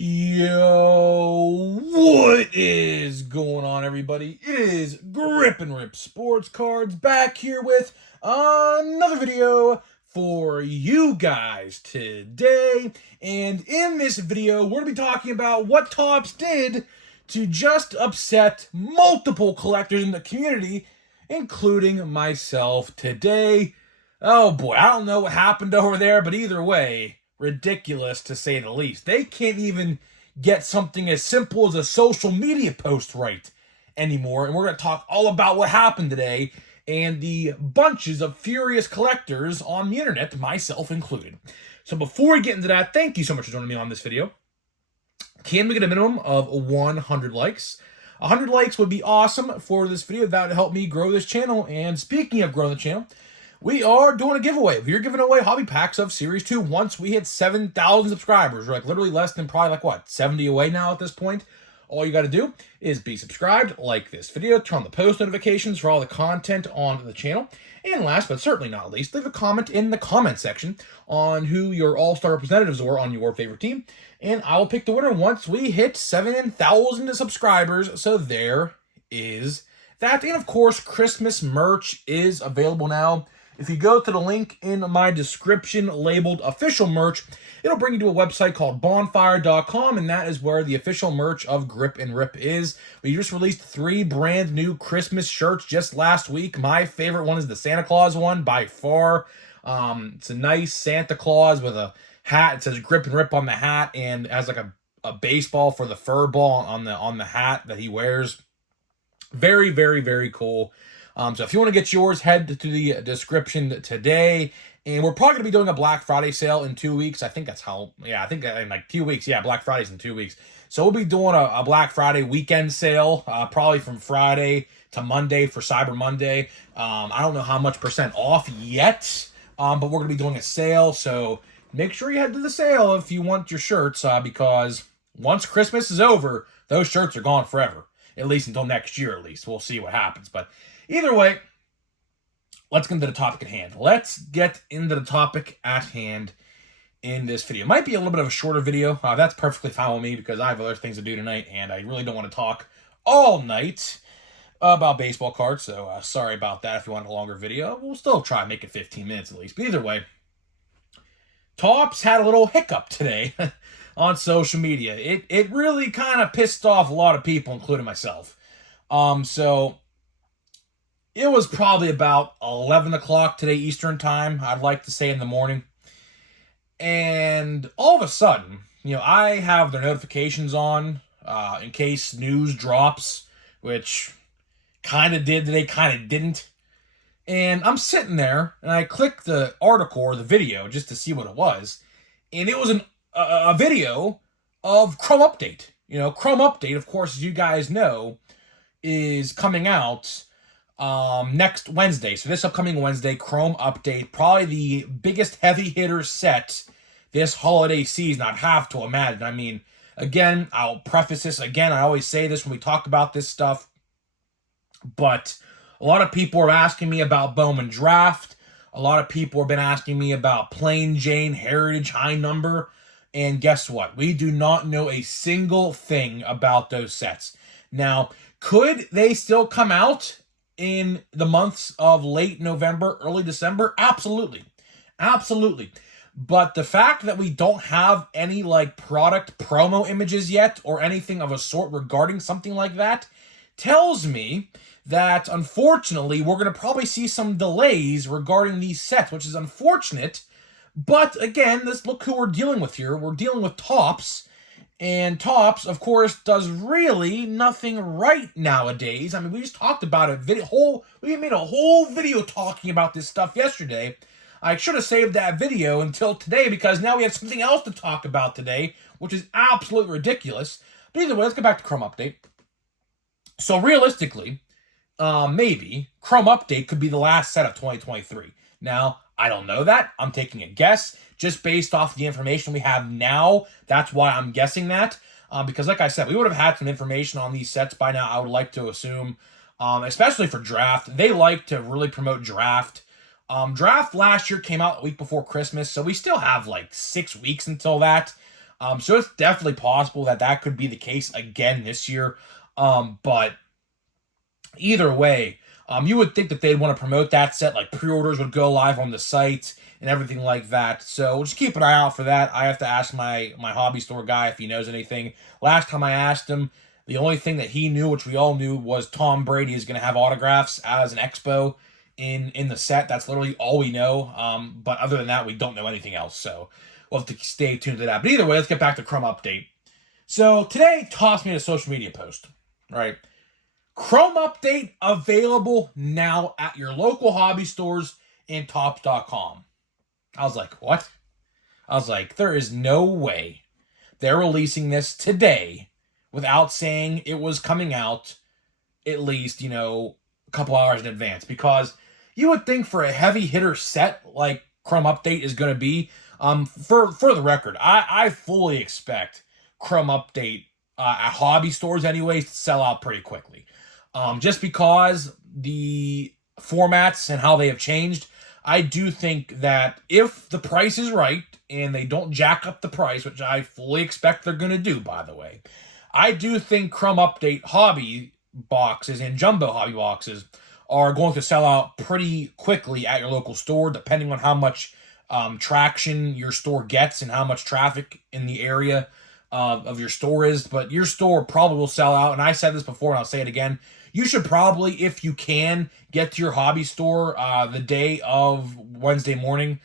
Yo, what is going on, everybody? It is Grip and Rip Sports Cards back here with another video for you guys today. And in this video, we're going to be talking about what Topps did to just upset multiple collectors in the community, including myself today. Oh boy, I don't know what happened over there, but either way, ridiculous to say the least. They can't even get something as simple as a social media post right anymore. And we're going to talk all about what happened today and the bunches of furious collectors on the internet, myself included. So before we get into that, thank you so much for joining me on this video. Can we get a minimum of 100 likes? 100 likes would be awesome for this video. That would help me grow this channel. And speaking of growing the channel, we are doing a giveaway. We're giving away hobby packs of Series 2 once we hit 7,000 subscribers. We're like literally less than probably like, what, 70 away now at this point? All you got to do is be subscribed, like this video, turn on the post notifications for all the content on the channel. And last but certainly not least, leave a comment in the comment section on who your all-star representatives were on your favorite team. And I will pick the winner once we hit 7,000 subscribers. So there is that. And of course, Christmas merch is available now. If you go to the link in my description labeled official merch, it'll bring you to a website called bonfire.com, and that is where the official merch of Grip and Rip is. We just released 3 brand new Christmas shirts just last week. My favorite one is the Santa Claus one by far. It's a nice Santa Claus with a hat. It says Grip and Rip on the hat and has like a baseball for the fur ball on the hat that he wears. Very, very, very cool. So if you want to get yours, head to the description today. And we're probably going to be doing a Black Friday sale in 2 weeks. I think that's how, yeah, I think in like 2 weeks. Yeah, Black Friday's in 2 weeks. So we'll be doing a Black Friday weekend sale, probably from Friday to Monday for Cyber Monday. I don't know how much % off yet, but we're going to be doing a sale. So make sure you head to the sale if you want your shirts, because once Christmas is over, those shirts are gone forever. At least until next year, at least. We'll see what happens. But either way, let's get into the topic at hand. Let's get into the topic at hand in this video. It might be a little bit of a shorter video. That's perfectly fine with me because I have other things to do tonight, and I really don't want to talk all night about baseball cards. So sorry about that. If you want a longer video, we'll still try and make it 15 minutes at least. But either way, Topps had a little hiccup today on social media. It really kind of pissed off a lot of people, including myself. So it was probably about 11 o'clock today Eastern time, I'd like to say in the morning. And all of a sudden, I have their notifications on in case news drops, which kind of did today, kind of didn't. And I'm sitting there, and I click the article or the video just to see what it was. And it was a video of Chrome Update. Chrome Update, of course, as you guys know, is coming out next Wednesday. So this upcoming Wednesday, Chrome Update, probably the biggest heavy hitter set this holiday season, I'd have to imagine. I mean, again, I'll preface this again. I always say this when we talk about this stuff, but a lot of people are asking me about Bowman Draft. A lot of people have been asking me about Plain Jane Heritage High Number. And guess what? We do not know a single thing about those sets. Now, could they still come out in the months of late November, early December? Absolutely. Absolutely. But the fact that we don't have any product promo images yet or anything of a sort regarding something like that tells me that unfortunately we're going to probably see some delays regarding these sets, which is unfortunate. But again, look who we're dealing with here. We're dealing with Topps. And Topps, of course, does really nothing right nowadays. I mean, we just talked about it. We made a whole video talking about this stuff yesterday. I should have saved that video until today because now we have something else to talk about today, which is absolutely ridiculous. But either way, let's get back to Chrome Update. So realistically, maybe Chrome Update could be the last set of 2023. Now, I don't know that. I'm taking a guess just based off the information we have now. That's why I'm guessing that. Because like I said, we would have had some information on these sets by now, I would like to assume. Especially for draft. They like to really promote draft. Draft last year came out a week before Christmas, so we still have 6 weeks until that. So it's definitely possible that that could be the case again this year. But either way, you would think that they'd want to promote that set, like pre-orders would go live on the site and everything like that. So we'll just keep an eye out for that. I have to ask my hobby store guy if he knows anything. Last time I asked him, the only thing that he knew, which we all knew, was Tom Brady is going to have autographs as an expo in the set. That's literally all we know. But other than that, we don't know anything else. So we'll have to stay tuned to that. But either way, let's get back to Chrome Update. So today, tossed me a social media post. Right. Chrome Update available now at your local hobby stores and Topps.com. I was like, what? I was like, there is no way they're releasing this today without saying it was coming out at least, a couple hours in advance. Because you would think for a heavy hitter set like Chrome Update is going to be, for the record, I fully expect Chrome Update at hobby stores anyways to sell out pretty quickly. Just because the formats and how they have changed, I do think that if the price is right and they don't jack up the price, which I fully expect they're going to do, by the way, I do think Chrome Update hobby boxes and jumbo hobby boxes are going to sell out pretty quickly at your local store, depending on how much traction your store gets and how much traffic in the area of your store is. But your store probably will sell out, and I said this before and I'll say it again. You should probably, if you can, get to your hobby store the day of Wednesday morning,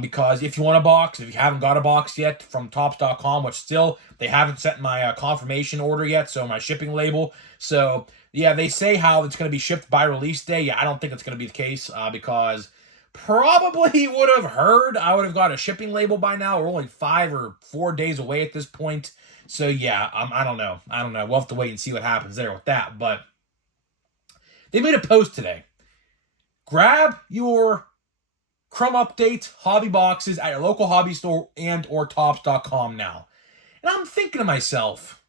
because if you want a box, if you haven't got a box yet from Topps.com, which still they haven't sent my confirmation order yet, so my shipping label. So yeah, they say how it's going to be shipped by release day. Yeah, I don't think it's going to be the case because probably would have heard I would have got a shipping label by now. We're only 5 or 4 days away at this point. So yeah, I don't know. We'll have to wait and see what happens there with that. But they made a post today. Grab your Chrome Update hobby boxes at your local hobby store and or Topps.com now. And I'm thinking to myself,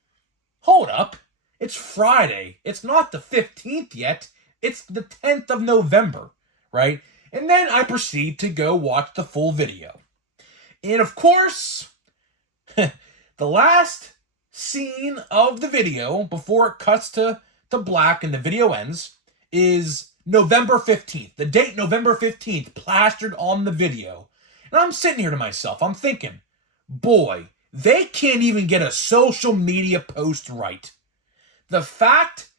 hold up. It's Friday. It's not the 15th yet. It's the 10th of November, right? And then I proceed to go watch the full video. And of course, the last scene of the video before it cuts to black and the video ends is November 15th. The date November 15th plastered on the video. And I'm sitting here to myself. I'm thinking, boy, they can't even get a social media post right. The fact,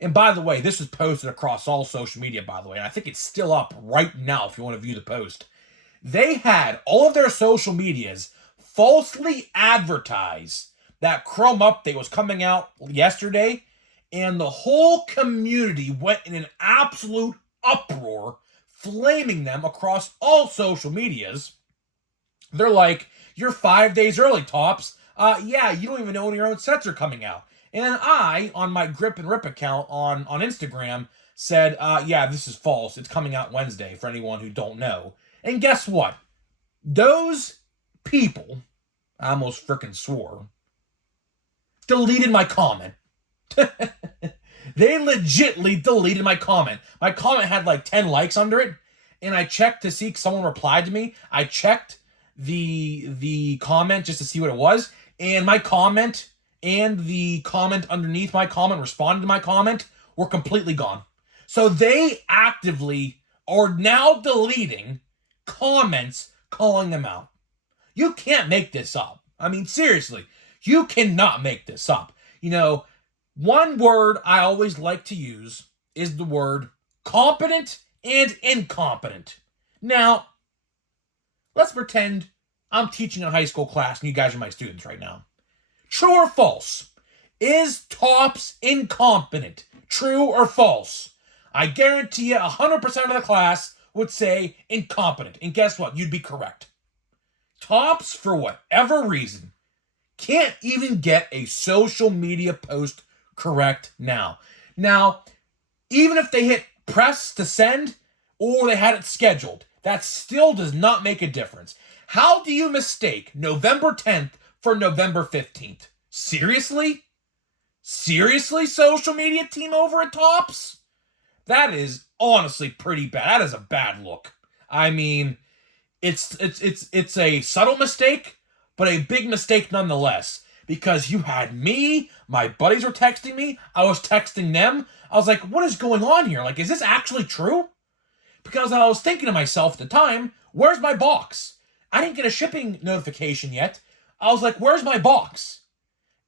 and by the way, this was posted across all social media, by the way, and I think it's still up right now if you want to view the post. They had all of their social medias falsely advertise that Chrome Update was coming out yesterday, and the whole community went in an absolute uproar, flaming them across all social medias. They're like, you're 5 days early, Topps. Yeah, you don't even know when your own sets are coming out. And then I, on my Grip and Rip account on Instagram, said, yeah, this is false. It's coming out Wednesday for anyone who don't know. And guess what? Those people, I almost freaking swore, deleted my comment. They legitly deleted my comment. My comment had like 10 likes under it, and I checked to see if someone replied to me. I checked the comment just to see what it was, and my comment and the comment underneath my comment, responded to my comment, were completely gone. So they actively are now deleting comments calling them out. You can't make this up. I mean, seriously, you cannot make this up. One word I always like to use is the word competent and incompetent. Now, let's pretend I'm teaching a high school class and you guys are my students right now. True or false? Is Topps incompetent? True or false? I guarantee you 100% of the class would say incompetent. And guess what? You'd be correct. Topps, for whatever reason, can't even get a social media post correct now. Now, even if they hit press to send or they had it scheduled, that still does not make a difference. How do you mistake November 10th for November 15th? Seriously? Seriously, social media team over at Topps? That is honestly pretty bad. That is a bad look. I mean, it's a subtle mistake, but a big mistake nonetheless. Because you had me, my buddies were texting me, I was texting them. I was like, what is going on here? Like, is this actually true? Because I was thinking to myself at the time, where's my box? I didn't get a shipping notification yet. I was like, where's my box?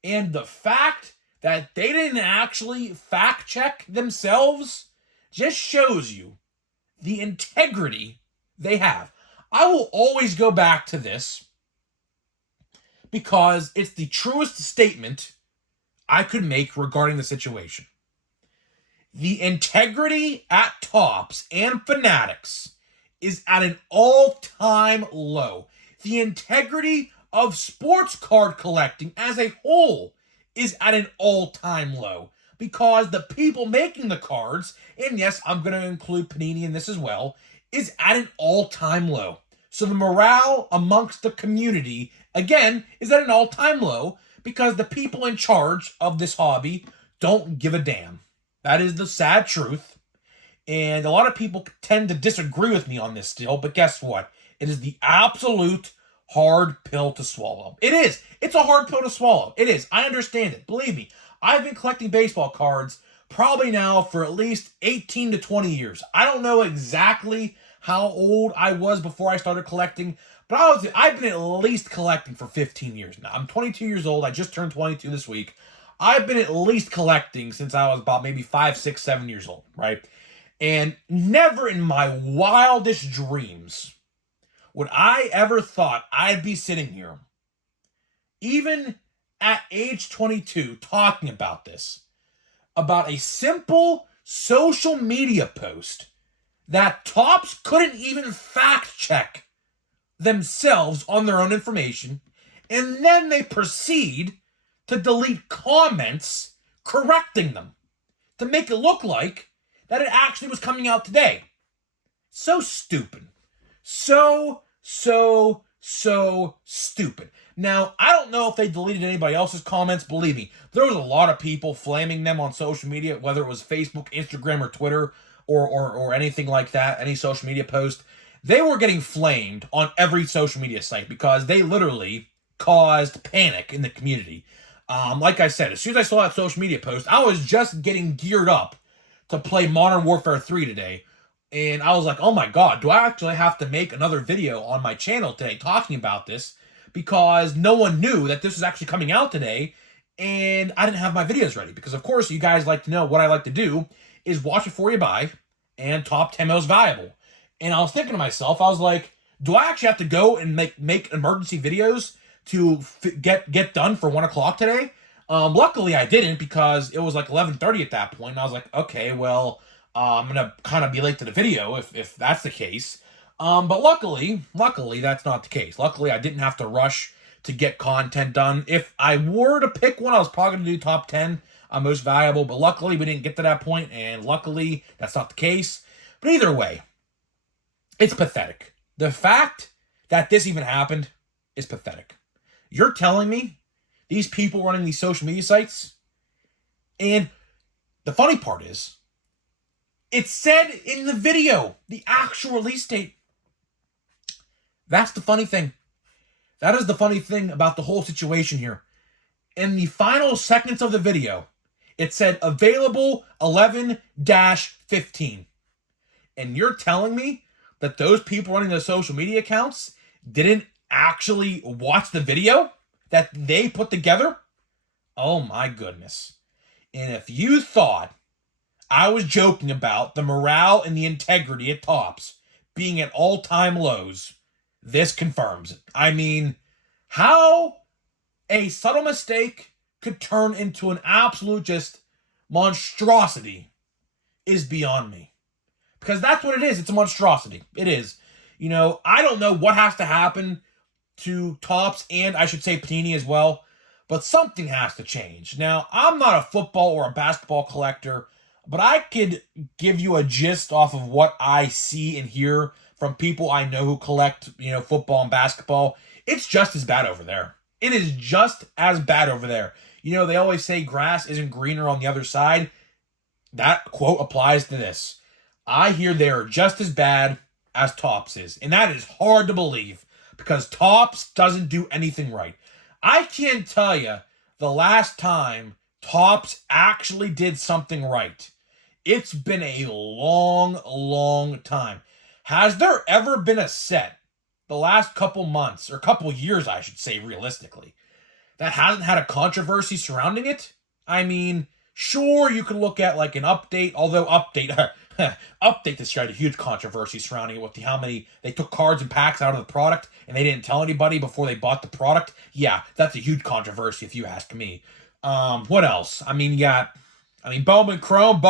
And the fact that they didn't actually fact check themselves just shows you the integrity they have. I will always go back to this because it's the truest statement I could make regarding the situation. The integrity at Topps and Fanatics is at an all-time low. The integrity of sports card collecting as a whole is at an all-time low because the people making the cards, and yes, I'm going to include Panini in this as well, is at an all-time low. So the morale amongst the community, again, is at an all-time low because the people in charge of this hobby don't give a damn. That is the sad truth. And a lot of people tend to disagree with me on this still, but guess what? It is the absolute hard pill to swallow. It is. It's a hard pill to swallow. It is. I understand it. Believe me, I've been collecting baseball cards probably now for at least 18 to 20 years. I don't know exactly how old I was before I started collecting, but I've been at least collecting for 15 years now. I'm 22 years old. I just turned 22 this week. I've been at least collecting since I was about maybe 5, 6, 7 years old, right? And never in my wildest dreams would I ever thought I'd be sitting here, even at age 22, talking about this, about a simple social media post that Topps couldn't even fact check themselves on their own information, and then they proceed to delete comments correcting them to make it look like that it actually was coming out today. So stupid. So stupid. Now, I don't know if they deleted anybody else's comments. Believe me, there was a lot of people flaming them on social media, whether it was Facebook, Instagram, or Twitter, or anything like that, any social media post. They were getting flamed on every social media site because they literally caused panic in the community. Like I said, as soon as I saw that social media post, I was just getting geared up to play Modern Warfare 3 today. And I was like, oh my god, do I actually have to make another video on my channel today talking about this? Because no one knew that this was actually coming out today, and I didn't have my videos ready. Because, of course, you guys like to know what I like to do is watch before you buy and top 10 most valuable. And I was thinking to myself, I was like, do I actually have to go and make emergency videos to get done for 1 o'clock today? Luckily, I didn't because it was like 11:30 at that point. And I was like, okay, well, I'm going to kind of be late to the video if that's the case. But luckily, that's not the case. Luckily, I didn't have to rush to get content done. If I were to pick one, I was probably going to do top 10 most valuable. But luckily, we didn't get to that point, and luckily, that's not the case. But either way, it's pathetic. The fact that this even happened is pathetic. You're telling me these people running these social media sites, and the funny part is, it said in the video, the actual release date. That's the funny thing. That is the funny thing about the whole situation here. In the final seconds of the video, it said available 11-15. And you're telling me that those people running those social media accounts didn't actually watch the video that they put together? Oh my goodness. And if you thought I was joking about the morale and the integrity at Topps being at all-time lows, this confirms it. I mean, how a subtle mistake could turn into an absolute just monstrosity is beyond me. Because that's what it is. It's a monstrosity. It is. You know, I don't know what has to happen to Topps, and I should say Panini as well, but something has to change. Now, I'm not a football or a basketball collector, but I could give you a gist off of what I see and hear from people I know who collect, football and basketball. It's just as bad over there. It is just as bad over there. They always say grass isn't greener on the other side. That quote applies to this. I hear they're just as bad as Topps is, and that is hard to believe. because Topps doesn't do anything right. I can't tell you the last time Topps actually did something right. It's been a long, long time. Has there ever been a set the last couple months, or couple years, I should say, realistically, that hasn't had a controversy surrounding it? I mean, sure, you can look at like an update, although update update this year had a huge controversy surrounding it with how many they took cards and packs out of the product and they didn't tell anybody before they bought the product. Yeah, that's a huge controversy if you ask me. What else? I mean, Bowman Chrome,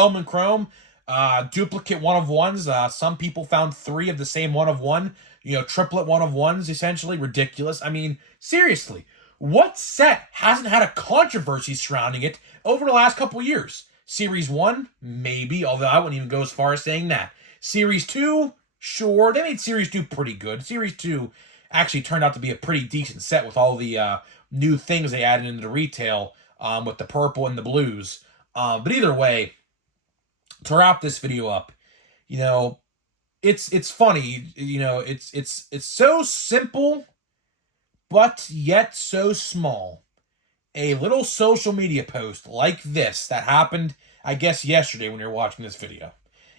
duplicate one of ones. Some people found 3 of the same one of one. Triplet one of ones, essentially. Ridiculous. I mean, seriously, what set hasn't had a controversy surrounding it over the last couple years? Series 1, maybe, although I wouldn't even go as far as saying that. Series 2, sure. They made Series 2 pretty good. Series 2 actually turned out to be a pretty decent set with all the new things they added into the retail with the purple and the blues. But either way, to wrap this video up, it's funny, it's so simple, but yet so small. A little social media post like this that happened, I guess, yesterday when you're watching this video.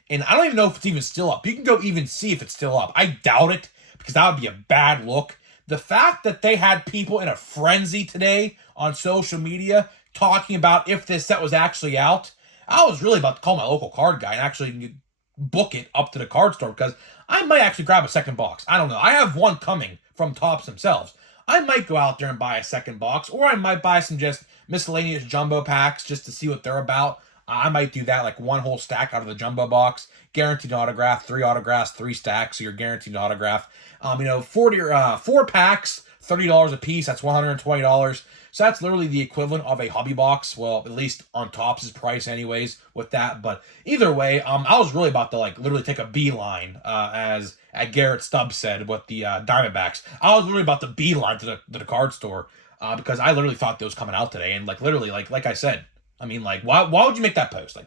And I don't even know if it's even still up. You can go even see if it's still up. I doubt it, because that would be a bad look. The fact that they had people in a frenzy today on social media talking about if this set was actually out, I was really about to call my local card guy and actually book it up to the card store, because I might actually grab a second box. I don't know. I have one coming from Topps themselves. I might go out there and buy a second box, or I might buy some just miscellaneous jumbo packs just to see what they're about. I might do that, like one whole stack out of the jumbo box, guaranteed autograph, 3 autographs, 3 stacks, so you're guaranteed autograph. 4 packs, $30 a piece, that's $120. So that's literally the equivalent of a hobby box. Well, at least on Topps' price anyways with that. But either way, I was really about to literally take a beeline, as Garrett Stubbs said with the Diamondbacks. I was literally about to beeline to the card store because I literally thought those coming out today. And literally, like I said, I mean, why would you make that post?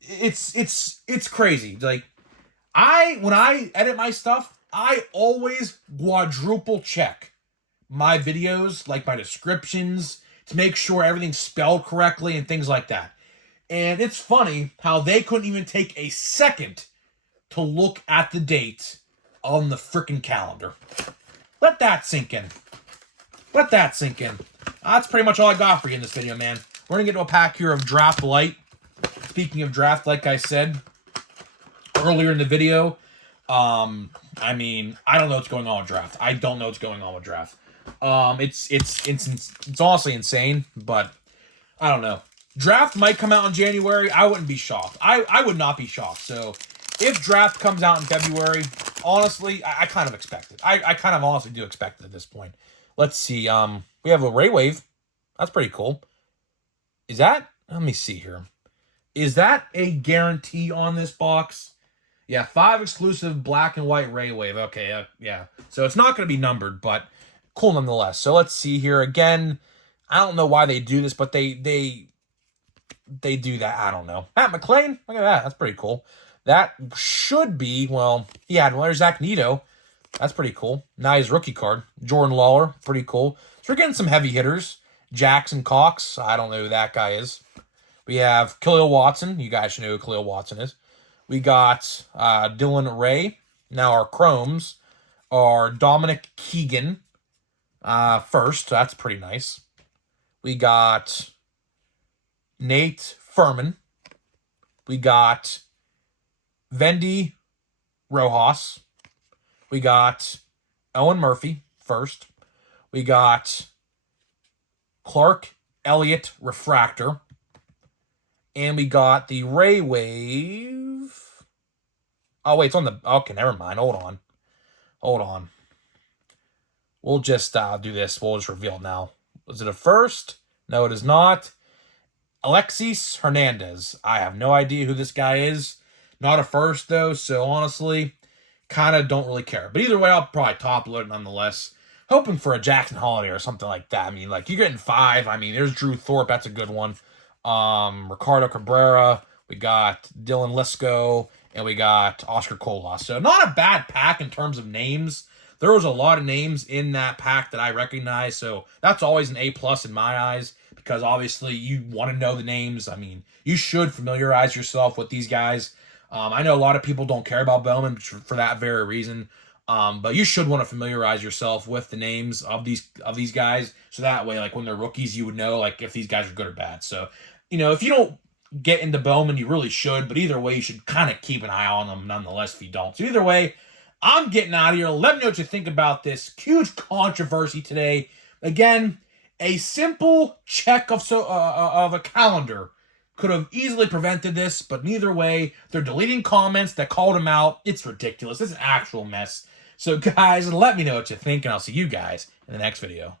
It's crazy. When I edit my stuff, I always quadruple check my videos, like my descriptions, to make sure everything's spelled correctly and things like that. And it's funny how they couldn't even take a second to look at the date on the freaking calendar. Let that sink in. That's pretty much all I got for you in this video, man. We're going to get to a pack here of Draft Light. Speaking of draft, like I said earlier in the video, I don't know what's going on with draft. I don't know what's going on with draft. It's honestly insane, but I don't know. Draft might come out in January. I wouldn't be shocked. I would not be shocked. So if draft comes out in February, honestly, I kind of expect it. I kind of honestly do expect it at this point. Let's see. We have a Ray Wave. That's pretty cool. Let me see here. Is that a guarantee on this box? Yeah, 5 exclusive black and white Ray Wave. Okay, yeah. So it's not going to be numbered, but cool nonetheless. So let's see here again. I don't know why they do this, but they do that. I don't know. Matt McClain, look at that. That's pretty cool. That should be, there's Zach Neto. That's pretty cool. Nice rookie card. Jordan Lawler, pretty cool. So we're getting some heavy hitters. Jackson Cox, I don't know who that guy is. We have Khalil Watson. You guys should know who Khalil Watson is. We got Dylan Ray. Now our Chromes are Dominic Keegan first. So that's pretty nice. We got Nate Furman. We got Vendy Rojas. We got Owen Murphy first. We got Clark Elliott Refractor. And we got the Ray Wave. Oh, wait, it's on the... Okay, never mind. Hold on. We'll just do this. We'll just reveal it now. Was it a first? No, it is not. Alexis Hernandez. I have no idea who this guy is. Not a first, though, so honestly, kind of don't really care. But either way, I'll probably top load it nonetheless. Hoping for a Jackson Holiday or something like that. You're getting 5. There's Drew Thorpe. That's a good one. Ricardo Cabrera. We got Dylan Lisco. And we got Oscar Colas. So not a bad pack in terms of names. there was a lot of names in that pack that I recognize, so that's always an A+ in my eyes, because obviously you want to know the names. I mean, you should familiarize yourself with these guys. I know a lot of people don't care about Bowman for that very reason. But you should want to familiarize yourself with the names of these guys, so that way, like when they're rookies, you would know like if these guys are good or bad. So, if you don't get into Bowman, you really should. But either way, you should kind of keep an eye on them nonetheless if you don't. So either way, I'm getting out of here. Let me know what you think about this huge controversy today. Again, a simple check of a calendar could have easily prevented this, but neither way, they're deleting comments that called him out. It's ridiculous. It's an actual mess. So guys, let me know what you think, and I'll see you guys in the next video.